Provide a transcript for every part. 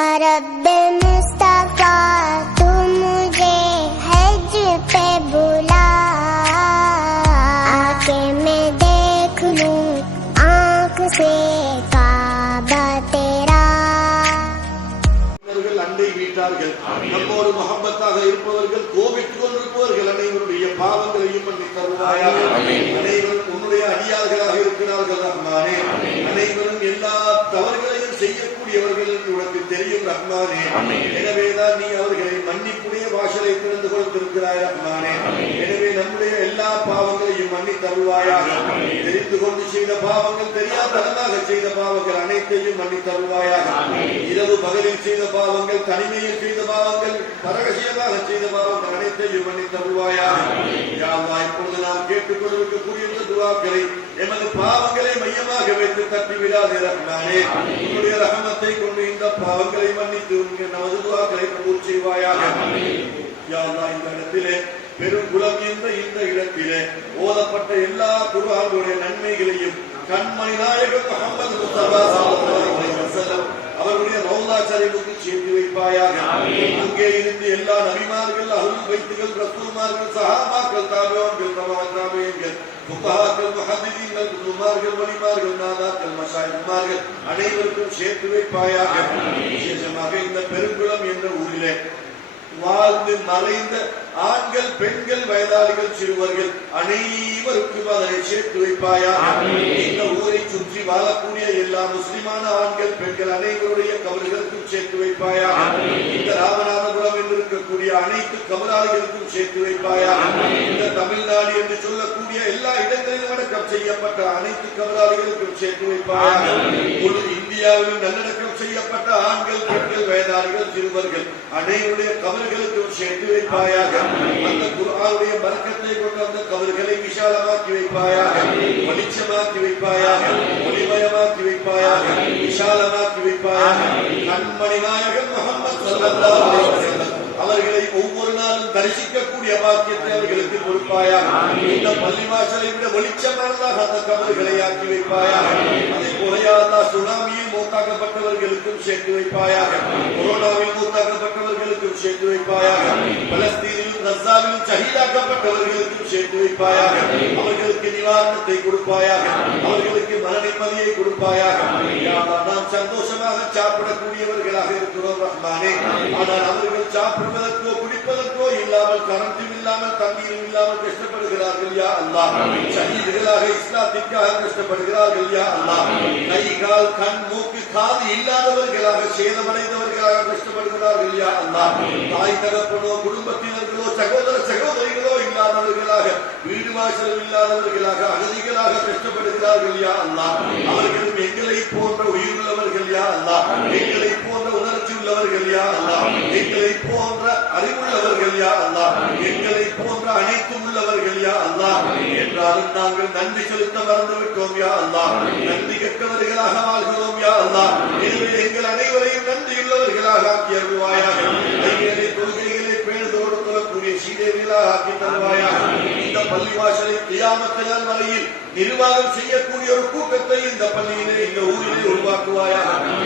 रब मुस्तफा तू मुझे हज पे बुला आके मैं देख लूं आंख से काबा तेरा இவர்கள் அண்டை வீட்டார்கள் நம்மோடு முகப்பத்தாக இருப்பவர்கள் கோபித்துக் கொண்டிருப்பவர்கள் அனைவருடைய பாவங்களையும் பண்ணி தருவாயாக அனைவரும் உன்னுடைய அடியார்களாக இருக்கிறார்கள் ரஹ்மானே அனைவரும் எல்லா தவறுகளையும் செய்யக்கூடியவர்கள் என்று உனக்கு தெரியும் ரஹ்மானே. எனவேதான் நீ அவர்களை மன்னிப்புடைய வாசலை திறந்து கொடுத்திருக்கிறாய் ரஹ்மானே. எனவே நம்முடைய எல்லா பாவங்களையும் மன்னி தருவாயாக. தெரிந்து கொண்டு செய்த பாவங்கள் தெரியாதனமாக செய்த பாவங்கள் அனைத்தையும் மன்னி தருவாயாக. இரவு பகலில் செய்த பாவங்கள் தனிமையில் செய்த பாவங்கள் பரகசியமாக செய்த பாவங்கள் அனைத்தையும் மன்னி தருவாயாக. இப்பொழுது நாம் கேட்டுக் கொண்டிருக்கக்கூடிய இந்த துவாக்களை எமது பாவங்களை மையமாக வைத்து தட்டி விடாதே ரஹ்மானே உன்னுடைய ரஹமத்தை கொண்டு இந்த பாவங்களை மன்னித்து உங்கள் நமது துவாக்களை கபூல் செய்வாயாக. யா அல்லாஹ், இந்த இடத்திலே பெருங்குளம் என்ற இந்த இடத்திலே ஓதப்பட்ட எல்லா குர்ஆனுடைய நன்மைகளையும் கண்மணி நாயகம் முகமது முஸ்தபா அவருடைய ரவுலா சரிவுக்கு சேர்த்து வைப்பாயாக. அங்கே இருந்து எல்லா நபிமார்கள் அருள் வைத்துகள் ரசூல்மார்கள் சஹாபாக்கள் தாபியோன்கள் தபாத்தாபியங்கள் புத்தகாக்கள் முஹத்திதீன்கள் குருமார்கள் வலிமார்கள் நாதாக்கள் மஷாயிமார்கள் அனைவருக்கும் சேர்த்து வைப்பாயாக. விசேஷமாக இந்த பெருங்குளம் என்ற ஊரிலே வாழ்ந்து மறைந்த ஆண்கள் பெண்கள் வயதாளிகள் சிறுவர்கள் அனைவருக்கும் அதனை சேர்த்து வைப்பாயா இந்த ஊரை சுற்றி வாழக்கூடிய எல்லா முஸ்லிமான ஆண்கள் பெண்கள் அனைவருடைய கபர்களுக்கும் சேர்த்து வைப்பாயா இந்த இருக்கக்கூடிய அனைத்து கபராளிகளுக்கும் சேர்த்து வைப்பாயா? இந்த தமிழ்நாடு என்று சொல்லக்கூடிய எல்லா இடங்களிலும் அடக்கம் செய்யப்பட்ட அனைத்து கபராளிகளுக்கும் சேர்த்து வைப்பாயா? முழு இந்தியாவிலும் நல்லடக்கம் செய்யப்பட்ட ஆண்கள் பெண்கள் வயதாளிகள் சிறுவர்கள் அனைவருடைய கபர்களுக்கும் சேர்த்து வைப்பாயாக. அந்த குர்ஆனுடைய பரக்கத்தை கொண்டு அந்த கபர்களை விசாலமாக்கி வைப்பாயாக. வெளிச்சமாக்கி வைப்பாயாக. ஒளிமயமாக்கி வைப்பாயாக. விசாலமாக்கி வைப்பாயாக. கண்மணி நாயகன் முகமது அவர்களை ஒவ்வொரு நாளும் தரிசிக்கக்கூடிய பாக்கியத்தை அவர்களுக்கு கொடுப்பாயாக. இந்த பள்ளி வாசலை விட வெளிச்சமானதாக அந்த கபர்களை ஆக்கி வைப்பாயாக. அதே அல்லாஹ் சுனாமியில் மூத்தாக்கப்பட்டவர்களுக்கும் சேர்த்து வைப்பாயாக. கொரோனாவில் மூத்தாக்கப்பட்டவர்களுக்கும் சேர்த்து வைப்பாயாக. பலஸ்தீனிலும் ரஸ்ஸாவிலும் ஷஹீதாக்கப்பட்டவர்களுக்கும் சேர்த்து வைப்பாயாக அவர்களுக்கு நிவாரணத்தை கொடுப்பாயாக அவர்களுக்கு மன நிம்மதியை கொடுப்பாயாக நாம் சந்தோஷமாக சாப்பிடக்கூடியவர்களாக இருக்கிறோம் ரஹ்மானே ஆனால் அவர்கள் சாப்பிடுவதற்கோ குடிப்பதற்கோ இல்லாமல் கரண்டும் இல்லாமல் தண்ணீரும் இல்லாமல் கஷ்டப்படுகிறார்கள் யா அல்லாஹ் ஷஹீதுகளாக இஸ்லாத்திற்காக கஷ்டப்படுகிறார்கள் யா அல்லாஹ் கை கால் கண் மூக்கு காது இல்லாதவர்களாக சேதமடைந்தவர்களாக கஷ்டப்படுகிறார்கள் யா அல்லாஹ் தாய் தகப்பனோ குடும்பத்தினர்களோ சகோதர சகோதரிகளோ இல்லாதவர்களாக வீடு வாசலும் இல்லாதவர்களாக அகதிகளாக கஷ்டப்படுகிறார்கள் யா அல்லாஹ். அவர்களும் எங்களை போன்ற உயிருள்ளவர்கள் யா அல்லாஹ். எங்களை போன்ற உணர்ச்சி உள்ளவர்கள் யா அல்லாஹ். எங்களை போன்ற அறிவுள்ளவர்கள் யா அல்லாஹ். எங்களை போன்ற அனைத்தும் உள்ளவர்கள் யா அல்லாஹ். என்றாலும் நாங்கள் நன்றி செலுத்த மறந்து விட்டோம் யா அல்லாஹ். நன்றி கெட்டவர்களாக வாழ்கிறோம் யா எனவே எங்கள் அனைவரையும் நன்றியுள்ளவர்களாக ஆக்கி அருள்வாயாக ஐயரை கொள்கைகளை പേരിലാക്കി തരുവായ പള്ളിവാശലിൽ ക്രിയാമത്തയാൽ മറിയിൽ நிர்வாகம் செய்யக்கூடிய ஒரு கூட்டத்தை இந்த பள்ளியிலே இந்த ஊரிலே உருவாக்குவாயா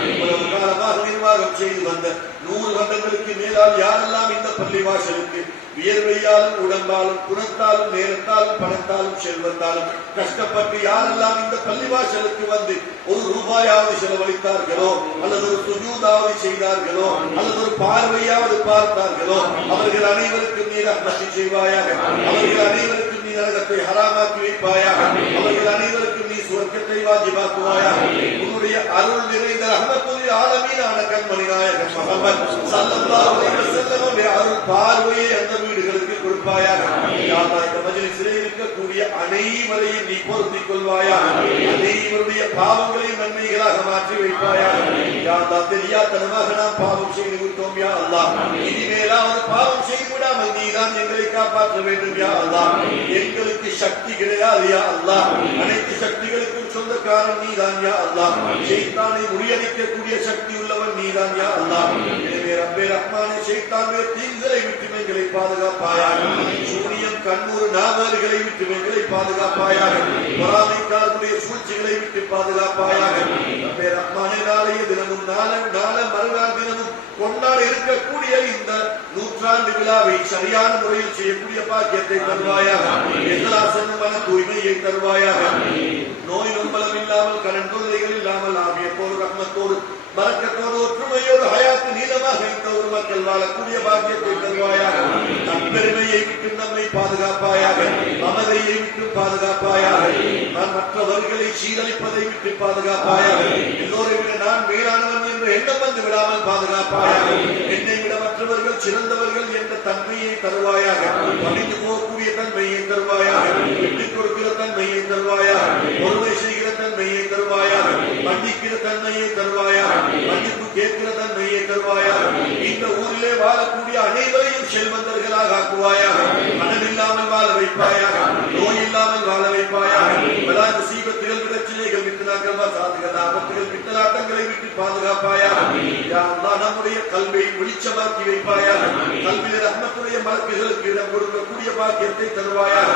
இவ்வளவு காலமாக நிர்வாகம் செய்து வந்த நூறு வருடங்களுக்கு மேலால் யாரெல்லாம் இந்த பள்ளிவாசலுக்கு வியர்வையாலும் உடம்பாலும் குணத்தாலும் நேரத்தாலும் பணத்தாலும் செல்வத்தாலும் கஷ்டப்பட்டு யாரெல்லாம் இந்த பள்ளிவாசலுக்கு வந்து ஒரு ரூபாயாவது செலவழித்தார்களோ அல்லது ஒரு சுஜூதாவது செய்தார்களோ அல்லது ஒரு பார்வையாவது பார்த்தார்களோ அவர்கள் அனைவருக்கும் நீர் ரஹ்மத்தி செய்வாயாக. அவர்கள் அனைவருக்கும் நரகத்தை ஹராமாக்கி வைப்பாயாக அவர்கள் அனைவருக்கும் நீ சுவர்க்கத்தை வாஜிபாக்குவாயாக உன்னுடைய அருள் நிறைந்த ரஹமத்துடைய ஆலமீனான கண்மணி நாயகன் அருள் பார்வையை அந்த வீடுகளுக்கு கொடுப்பாயாக. இந்த மஜ்லிஸிலே இருக்கக்கூடிய அனைவரையும் நீ பொருந்திக் கொள்வாயா அனைவருடைய பாவங்களையும் நன்மைகளாக மாற்றி வைப்பாயா யா தெரியாதனமாக நாம் பாவம் செய்து விட்டோம் யா அல்லா இனிமேலாவது பாவம் செய்து விடாமல் நீதான் எங்களை காப்பாற்ற வேண்டும் யா அல்லா எங்களுக்கு சக்தி கிடையாது யா அல்லா அனைத்து சக்திகளுக்கும் சொந்தக்காரன் நீதான் யா அல்லாஹ். ஷைத்தானை முறியடிக்கக்கூடிய சக்தி உள்ளவன் நீதான் யா அல்லாஹ். எனவே ரப்பே ரஹ்மானே ஷைத்தானுடைய தீங்குகளை விட்டு எங்களை பாதுகாப்பாயாக. சூனியம் கண்ணூர் நாவல்களை விட்டு எங்களை பாதுகாப்பாயாக. பொறாமைக்காரனுடைய சூழ்ச்சிகளை விட்டு பாதுகாப்பாயாக. ரப்பே ரஹ்மானே நாளைய தினமும் நாள நாள மறுநாள் தினமும் இருக்கக்கூடிய இந்த நூற்றாண்டு விழாவை சரியான முறையில் செய்யக்கூடிய பாக்கியத்தை தருவாயாக. எகலாசன மன தூய்மையை தருவாயாக. நோய் நொம்பலம் இல்லாமல் கடன் தொல்லைகள் இல்லாமல் ஆவியத்தோடு ரத்னத்தோடு மறக்கத்தோடு ஒற்றுமையோடு ஹயாத்து நீளமாக இந்த ஒரு மக்கள் வாழக்கூடிய பாக்கியத்தை தருவாயாக. தற்பெருமையை விட்டு நம்மை பாதுகாப்பாயாக மமதையை விட்டு பாதுகாப்பாயாக நான் மற்றவர்களை சீரழிப்பதை விட்டு பாதுகாப்பாயாக எல்லோரை விட நான் மேலானவன் என்று எண்ணம் வந்து விடாமல் பாதுகாப்பாயாக என்னை விட மற்றவர்கள் சிறந்தவர்கள் என்ற தன்மையை தருவாயாக. பணிந்து போகக்கூடிய தன்மையை தருவாயாக. விட்டுக் கொடுக்கிற தன்மையை தருவாயாக. பொறுமை செய்கிற தன்மையை தருவாயாக. மன்னிக்கிற தன்மையை தருவாயாக. மன்னிப்பு கேட்கிற தன்மையை தருவாயாக. இந்த ஊரிலே வாழக்கூடிய அனைவரையும் செல்வந்தர்களாக ஆக்குவாயாக. மனமில்லாமல் வாழ வைப்பாயாக நோய் இல்லாமல் வாழ வைப்பாயாக பலா முசீபத்துகள் பிரச்சனைகள் வித்தனாக்கள் சாதுகள் ஆபத்துகள் வித்தலாட்டங்களை விட்டு பாதுகாப்பாயாக யா அல்லாஹ் நம்முடைய கல்வை வெளிச்சமாக்கி வைப்பாயாக கல்வியில ரஹ்மத்துடைய மலக்குகளுக்கு இடம் கொடுக்கக்கூடிய பாக்கியத்தை தருவாயாக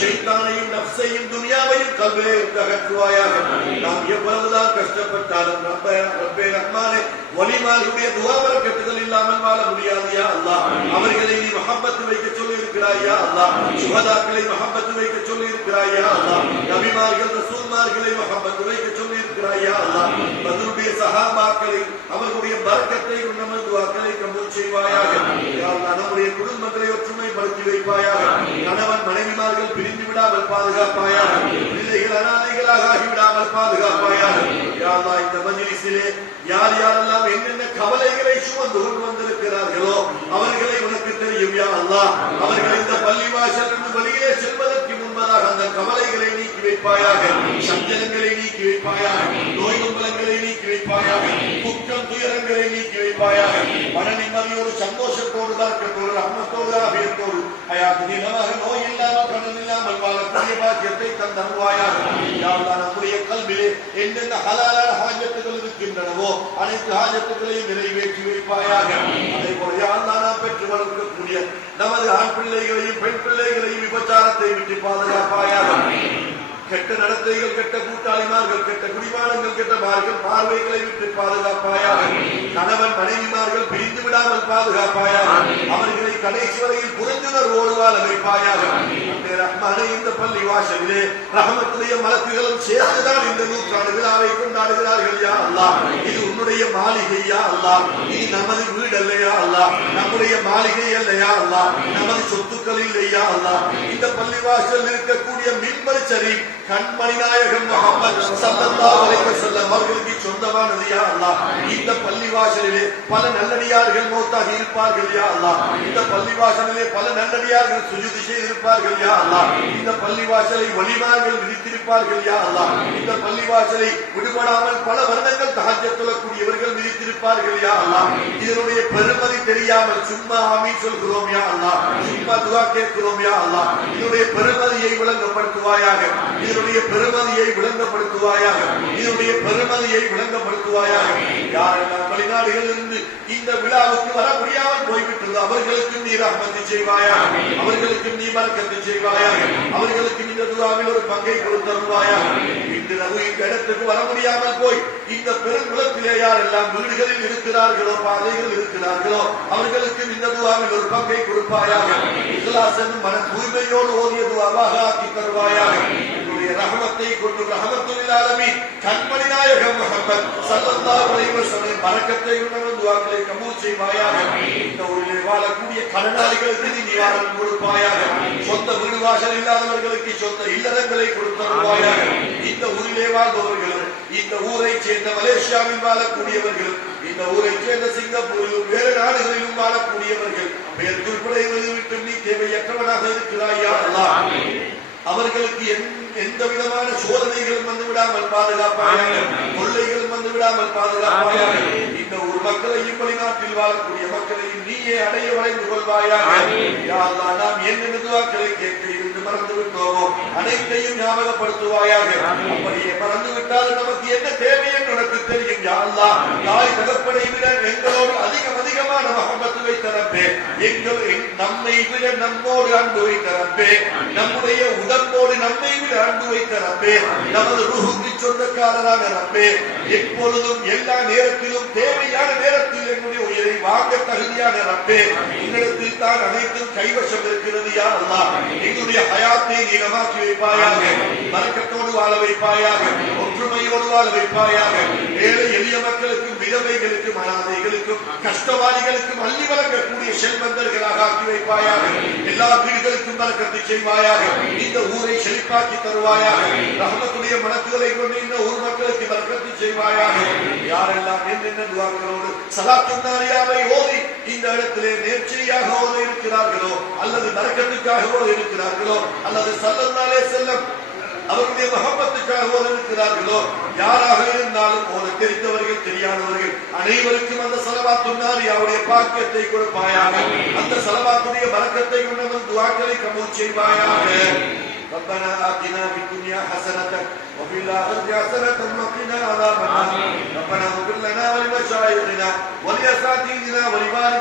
ஷைத்தானையும் நப்சையும் துனியாவையும் கல்வியை விட்டு அகற்றுவாயாக நாம் எவ்வளவுதான் கஷ்டப்பட்டாலும் ரப்ப ரப்பே ரஹ்மானே வலிமார்களுடைய துவாபரக்கட்டுகள் இல்லாமல் வாழ முடியாது யா அல்லாஹ் அவர்களை நீ மஹப்பத்து வைக்க சொல்லி இருக்கிறாய் யா அல்லாஹ் சுகதாக்களை மஹப்பத்து வைக்க சொல்லி இருக்கிறாய் யா அல்லாஹ் நபிமார்கள் ரசூல்மார்களை வைக்க சொல்லி இருக்கிறாய் பதிலுடைய சஹாபாக்களை அவர்களுடைய பரக்கத்தை நமது துவாக்களை கபூல் செய்வாயாக. நம்முடைய குடும்பங்களை ஒற்றுமைப்படுத்தி வைப்பாயாக. கணவன் மனைவிமார்கள் பிரிந்து விடாமல் பாதுகாப்பாயாக. பிள்ளைகள் அனாதைகளாக ஆகிவிடாமல் பாதுகாப்பாயாக. யா அல்லாஹ் இந்த மஜ்லிஸிலே யார் யாரெல்லாம் என்னென்ன கவலைகளை சுமந்து கொண்டு வந்திருக்கிறார்களோ அவர்களை உனக்கு தெரியும் யா அல்லாஹ். அவர்கள் இந்த பள்ளி செல்வதற்கு முன்பதாக அந்த கவலைகளை நீக்கி வைப்பாயாக சஞ்சலங்களை நீக்கி வைப்பாயாக நோய் கும்பலங்களை நீக்கி வைப்பாயாக துக்கம் துயரங்களை நீக்கி வைப்பாயாக மன நிம்மதியோடு சந்தோஷத்தோடு தான் ரஹ்மத்தோடு ஆபியத்தோடு அயாத்து நீளமாக நோய் இல்லாமல் கடன் இல்லாமல் வாழக்கூடிய பாக்கியத்தை தந்தருவாயாக யா அல்லாஹ் நம்முடைய கல்விலே என்னென்ன ஹலாலான ஹாஜத்துகள் இருக்கின்றனவோ அனைத்து ஹாஜத்துகளையும் நிறைவேற்றி வைப்பாயாக. அதே போல யா பெற்று வளர்க்கக்கூடிய நமது ஆண் பிள்ளைகளையும் பெண் பிள்ளைகளையும் விபச்சாரத்தை விட்டு பாதுகாப்பாயாக. கெட்ட நடத்தைகள் கெட்ட கூட்டாளிமார்கள் கெட்ட குடிமானங்கள் கெட்ட மார்கள் பார்வைகளை விட்டு பாதுகாப்பாயாக கணவன் மனைவிமார்கள் பிரிந்து விடாமல் பாதுகாப்பாயாக அவர்களை கடைசி வரையில் புரிந்துணர்வோடு வாழ வைப்பாயாக ரஹ்மானே இந்த பள்ளி வாசலிலே ரஹமத்துடைய மலக்குகளும் சேர்த்துதான் இந்த நூற்றாண்டு விழாவை கொண்டாடுகிறார்கள் யா அல்லாஹ். இது உன்னுடைய மாளிகை யா அல்லாஹ். இது நமது வீடு அல்லையா அல்லாஹ். நம்முடைய மாளிகை அல்லையா அல்லாஹ். நமது சொத்துக்கள் இல்லையா அல்லாஹ். இந்த பள்ளி வாசல் இருக்கக்கூடிய மின்பர் சரி கண்மணிநாயகம் முகமது ஸல்லல்லாஹு அலைஹி வஸல்லம் அவர்களுக்கு சொந்தமானது யா அல்லாஹ். இந்த பள்ளிவாசலிலே பல நல்லடியார்கள் மூத்தாக இருப்பார்கள் யா அல்லாஹ். இந்த பள்ளிவாசலிலே பல நல்லடியார்கள் சுஜூது செய்திருப்பார்கள் யா அல்லாஹ். இந்த பள்ளிவாசலை வழிமார்கள் விதித்திருப்பார்கள் யா அல்லாஹ். இந்த பள்ளிவாசலை விடுபடாமல் பல வருடங்கள் தஹஜ்ஜத் தொழக்கூடியவர்கள் விதித்திருப்பார்கள் யா அல்லாஹ். இதனுடைய பெருமதி தெரியாமல் சும்மா ஆமி சொல்கிறோம் யா அல்லாஹ். சும்மா துவா கேட்கிறோம் யா அல்லாஹ். இதனுடைய பெருமதியை விளங்கப்படுத்துவாயாக. இதனுடைய பெருமதியை விளங்கப்படுத்துவாயாக. இதனுடைய பெருமதியை விளங்கப்படுத்துவாயாக. யாரெல்லாம் வெளிநாடுகளில் இருந்து இந்த விழாவுக்கு வர முடியாமல் போய்விட்டது அவர்களுக்கும் நீ ரஹ்மத்து செய்வாயாக. அவர்களுக்கும் நீ மறக்கத்து செய்வாயாக. அவர்களுக்கு இந்த துவாவில் ஒரு பங்கை கொடுத்தருவாயாக இன்று இந்த இடத்துக்கு வர முடியாமல் போய் இந்த பெருங்குளத்திலே யாரெல்லாம் வீடுகளில் இருக்கிறார்களோ பாதைகள் இருக்கிறார்களோ அவர்களுக்கு இந்த துவாவில் ஒரு பங்கை கொடுப்பாயாக. இஸ்லாசன் மன தூய்மையோடு ஓதிய துவாவாக ஆக்கி தருவாயாக. ரஹமத்தை கொண்டு ரஹமத்துல் ஆலமீன் கண்மணி நாயகம் முஹம்மத் ஸல்லல்லாஹு அலைஹி வஸல்லம் பரக்கத்தை கொண்டு துஆக்களை கபூல் செய்வாயாக. இந்த ஊரிலே வாழக்கூடிய கடனாளிகளுக்கு நீ நிவாரணம் கொடுப்பாயாக. சொந்த வீடு வாசல் இல்லாதவர்களுக்கு சொந்த இல்லறங்களை கொடுத்தருவாயாக. இந்த ஊரிலே வாழ்பவர்களும் இந்த ஊரை சேர்ந்த மலேசியாவில் வாழக்கூடியவர்களும் இந்த ஊரை சேர்ந்த சிங்கப்பூரிலும் வேறு நாடுகளிலும் வாழக்கூடியவர்கள் பெயர் குறிப்பிடைவதை விட்டு நீ தேவையற்றவனாக இருக்கிறாயா? அல்லாஹ் அவர்களுக்கு எந்த விதமான சோதனைகளும் வந்து விடாமல் பாதுகாப்பாயாக கொள்ளைகளும் வந்து விடாமல் பாதுகாப்பாயாக இந்த ஒரு மக்களையும் வெளிநாட்டில் வாழக்கூடிய மக்களையும் நீயே அடைய வளைந்து கொள்வாயாக. நாம் என்னென்ன துவாக்களை கேட்க இருந்து மறந்து விட்டோமோ அனைத்தையும் ஞாபகப்படுத்துவாயாக. அப்படியே மறந்து விட்டால் நமக்கு என்ன தேவை என்று உனக்கு தெரியும் யா அல்லாஹ். தாய் தகப்பனை விட எங்களோடு அதிகம் அதிகமான மகமத்து வைத்த ரப்பே எங்கள் எங்- நம்மை விட நம்மோடு அன்பு வைத்த ரப்பே நம்முடைய உடம்போடு நம்மை விட அன்பு வைத்த ரப்பே நமது ருஹுக்கு சொந்தக்காரரான ரப்பே. எப்பொழுதும் எல்லா நேரத்திலும் தேவையான நேரத்தில் என்னுடைய உயிரை வாங்க தகுதியான ரப்பே. உன்னிடத்தில் தான் அனைத்தும் கைவசம் இருக்கிறது யா அல்லாஹ். எங்களுடைய ஹயாத்தை நீளமாக்கி வைப்பாயாக. மறக்கத்தோடு வாழ வைப்பாயாக. ஒற்றுமையோடு வாழ வைப்பாயாக. ஏழை எளிய மக்களுக்கு விதவைகளுக்கும் அனாதைகளுக்கும் கஷ்டவாளிகளுக்கும் அள்ளி வழங்கக்கூடிய செல்வந்தர்களாக ஆக்கி வைப்பாயாக. எல்லா வீடுகளுக்கும் வழக்கத்தை செய்வாயாக. இந்த ஊரை செழிப்பாக்கி தருவாயாக. ரஹமத்துடைய மனத்துகளை கொண்டு இந்த ஊர் மக்களுக்கு வழக்கத்தை செய்வாயாக. யாரெல்லாம் என்னென்ன துவாக்களோடு சலாத்துன்னாரியாவை ஓதி இந்த இடத்திலே நேர்ச்சியாக ஓத இருக்கிறார்களோ அல்லது நரக்கத்துக்காக ஓத இருக்கிறார்களோ அல்லது சல்லந்தாலே செல்லம் அவருடைய மகப்பத்துக்காக ஓத இருக்கிறார்களோ யாராக இருந்தாலும் ஓத தெரிந்தவர்கள் தெரியாதவர்கள் அனைவருக்கும் அந்த சலவாத்துன்னாரியாவுடைய பாக்கியத்தை கொடுப்பாயாக அந்த சலவாத்துடைய மறக்கத்தை கொண்டவன் துவாக்களை கபூல் செய்வாயாக ربنا آتنا في الدنيا حسنة وفي الآخرة حسنة وقنا عذاب النار ربنا اغفر لنا ولمشايخنا ولأساتذتنا ولوالدينا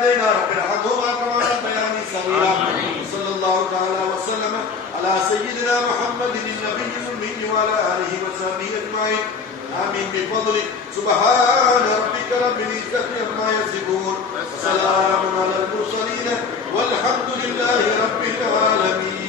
سيدنا محمد النبي الأمي وعلى آله وصحبه أجمعين. آمين. بفضل. سبحان ربك رب العزة عما يصفون. وسلام على المرسلين. والحمد لله رب العالمين.